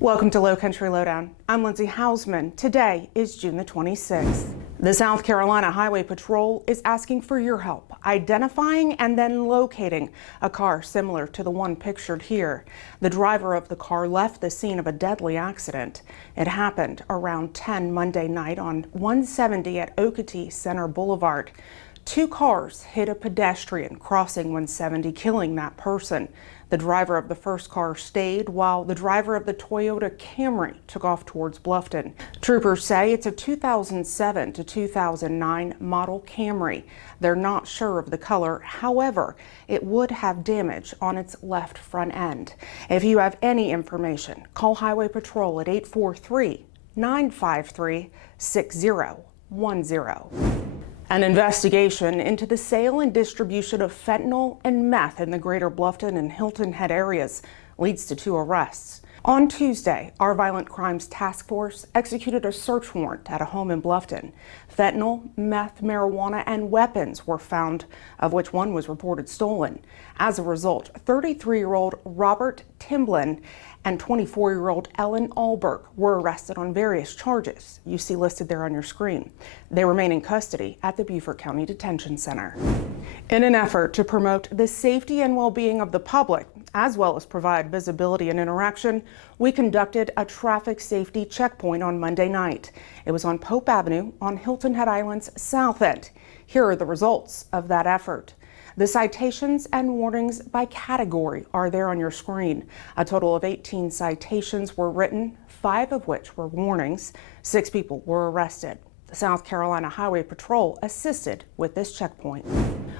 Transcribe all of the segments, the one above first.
Welcome to Lowcountry Lowdown. I'm Lindsay Hausman. Today is June the 26th. The South Carolina Highway Patrol is asking for your help identifying and then locating a car similar to the one pictured here. The driver of the car left the scene of a deadly accident. It happened around 10 Monday night on 170 at Okeechobee Center Boulevard. Two cars hit a pedestrian crossing 170, killing that person. The driver of the first car stayed while the driver of the Toyota Camry took off towards Bluffton. Troopers say it's a 2007 to 2009 model Camry. They're not sure of the color. However, it would have damage on its left front end. If you have any information, call Highway Patrol at 843-953-6010. An investigation into the sale and distribution of fentanyl and meth in the greater Bluffton and Hilton Head areas leads to 2 arrests. On Tuesday, our Violent Crimes Task Force executed a search warrant at a home in Bluffton. Fentanyl, meth, marijuana, and weapons were found, of which one was reported stolen. As a result, 33-year-old Robert Timblin and 24-year-old Ellen Alberg were arrested on various charges you see listed there on your screen. They remain in custody at the Beaufort County Detention Center. In an effort to promote the safety and well-being of the public, as well as provide visibility and interaction, we conducted a traffic safety checkpoint on Monday night. It was on Pope Avenue on Hilton Head Island's south end. Here are the results of that effort. The citations and warnings by category are there on your screen. A total of 18 citations were written, 5 of which were warnings. 6 people were arrested. The South Carolina Highway Patrol assisted with this checkpoint.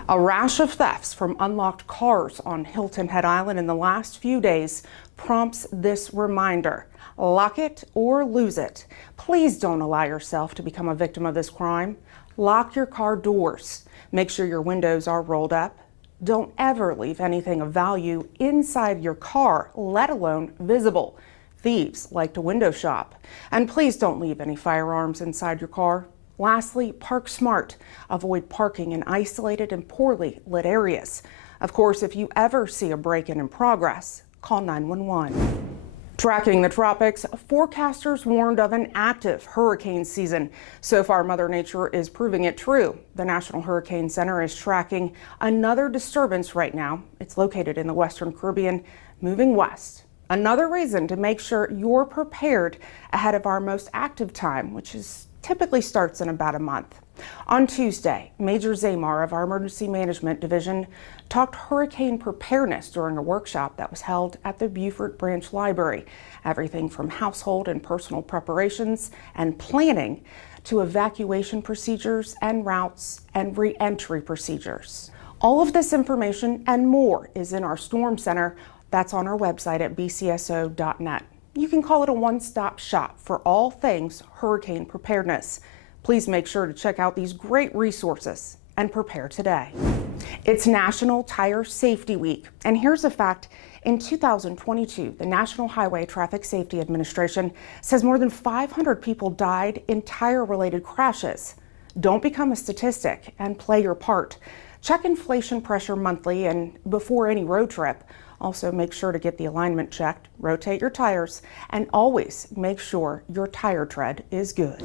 A rash of thefts from unlocked cars on Hilton Head Island in the last few days prompts this reminder: lock it or lose it. Please don't allow yourself to become a victim of this crime. Lock your car doors. Make sure your windows are rolled up. Don't ever leave anything of value inside your car, let alone visible. Thieves like to window shop. And please don't leave any firearms inside your car. Lastly, park smart. Avoid parking in isolated and poorly lit areas. Of course, if you ever see a break-in progress, call 911. Tracking the tropics, forecasters warned of an active hurricane season. So far, Mother Nature is proving it true. The National Hurricane Center is tracking another disturbance right now. It's located in the Western Caribbean, moving west. Another reason to make sure you're prepared ahead of our most active time, which typically starts in about a month. On Tuesday, Major Zamar of our Emergency Management Division talked hurricane preparedness during a workshop that was held at the Buford Branch Library. Everything from household and personal preparations and planning to evacuation procedures and routes and re-entry procedures. All of this information and more is in our Storm Center. That's on our website at bcso.net. You can call it a one-stop shop for all things hurricane preparedness. Please make sure to check out these great resources and prepare today. It's National Tire Safety Week, and here's a fact. In 2022, the National Highway Traffic Safety Administration says more than 500 people died in tire-related crashes. Don't become a statistic and play your part. Check inflation pressure monthly and before any road trip. Also, make sure to get the alignment checked, rotate your tires, and always make sure your tire tread is good.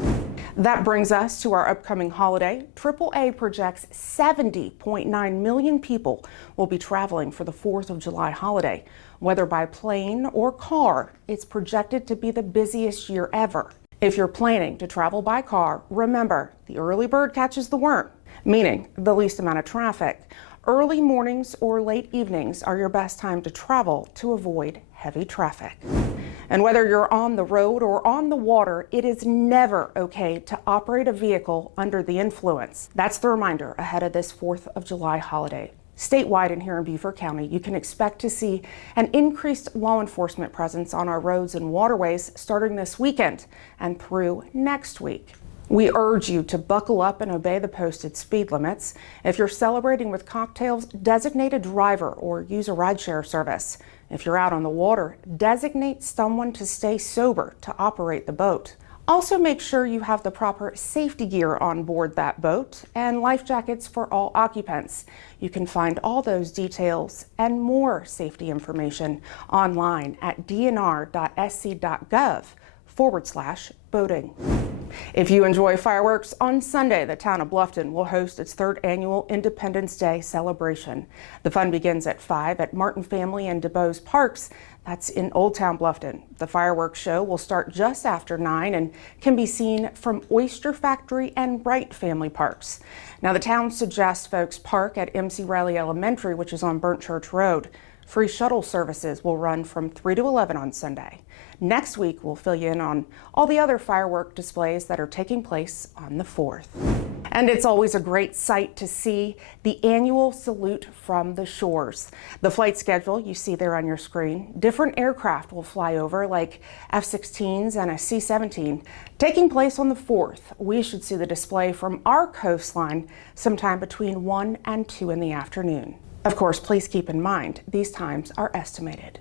That brings us to our upcoming holiday. AAA projects 70.9 million people will be traveling for the 4th of July holiday. Whether by plane or car, it's projected to be the busiest year ever. If you're planning to travel by car, remember, the early bird catches the worm, meaning the least amount of traffic. Early mornings or late evenings are your best time to travel to avoid heavy traffic. And whether you're on the road or on the water, it is never okay to operate a vehicle under the influence. That's the reminder ahead of this 4th of July holiday. Statewide and here in Beaufort County, you can expect to see an increased law enforcement presence on our roads and waterways starting this weekend and through next week. We urge you to buckle up and obey the posted speed limits. If you're celebrating with cocktails, designate a driver or use a rideshare service. If you're out on the water, designate someone to stay sober to operate the boat. Also, make sure you have the proper safety gear on board that boat and life jackets for all occupants. You can find all those details and more safety information online at dnr.sc.gov/boating. If you enjoy fireworks, on Sunday, the town of Bluffton will host its 3rd annual Independence Day celebration. The fun begins at 5 at Martin Family and DuBose Parks. That's in Old Town Bluffton. The fireworks show will start just after 9 and can be seen from Oyster Factory and Wright Family Parks. Now, the town suggests folks park at MC Riley Elementary, which is on Burnt Church Road. Free shuttle services will run from 3 to 11 on Sunday. Next week, we'll fill you in on all the other firework displays that are taking place on the 4th. And it's always a great sight to see the annual salute from the shores. The flight schedule you see there on your screen. Different aircraft will fly over, like F-16s and a C-17. Taking place on the 4th, we should see the display from our coastline sometime between 1 and 2 in the afternoon. Of course, please keep in mind, these times are estimated.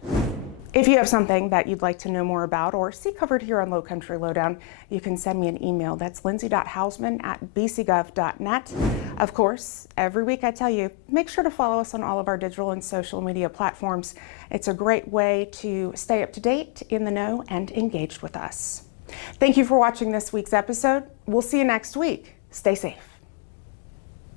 If you have something that you'd like to know more about or see covered here on Lowcountry Lowdown, you can send me an email. That's lindsay.hausman@bcgov.net. Of course, every week I tell you, make sure to follow us on all of our digital and social media platforms. It's a great way to stay up to date, in the know, and engaged with us. Thank you for watching this week's episode. We'll see you next week. Stay safe.